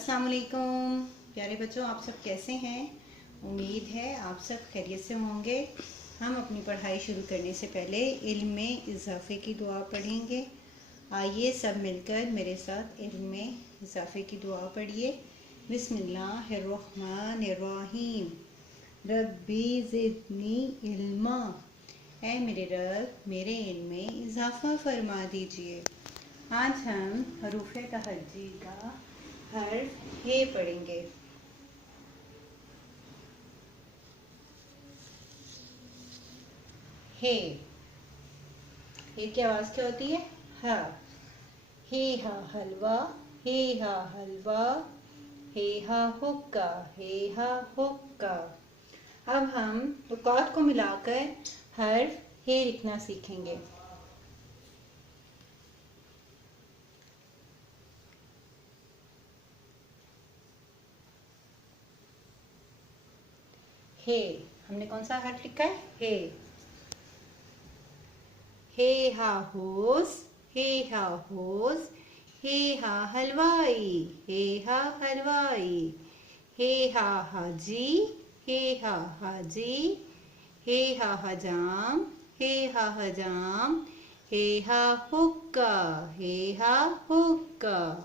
अस्सलाम वालेकुम प्यारे बच्चों, आप सब कैसे हैं। उम्मीद है आप सब खैरियत से होंगे। हम अपनी पढ़ाई शुरू करने से पहले इल्म में इजाफे की दुआ पढ़ेंगे। आइए सब मिलकर मेरे साथ इल्म में इजाफे की दुआ पढ़िए। बिस्मिल्लाहिर्रहमानिर्रहीम। रब्बी ज़िदनी इल्मा। ऐ मेरे रब, मेरे इल्म में इजाफा फरमा दीजिए। आज हम हरूफ तहज्जी का हर्फ हे पढ़ेंगे। हे की आवाज़ क्या होती है? हा। हे हा हलवा, हे हा हलवा, हे हा हुक्का, हे हा हुक्का। अब हम नुकात को मिलाकर हर्फ हे लिखना सीखेंगे। हे, हमने कौन सा हर्फ लिखा है? हे हा होस, हे हा होस, हे हा हलवाई, हे हा हलवाई, हे हा हाजी, हे हा हाजी, हे हा हजाम, हे हा हजाम, हे हा हुक्का, हे हा हुक्का।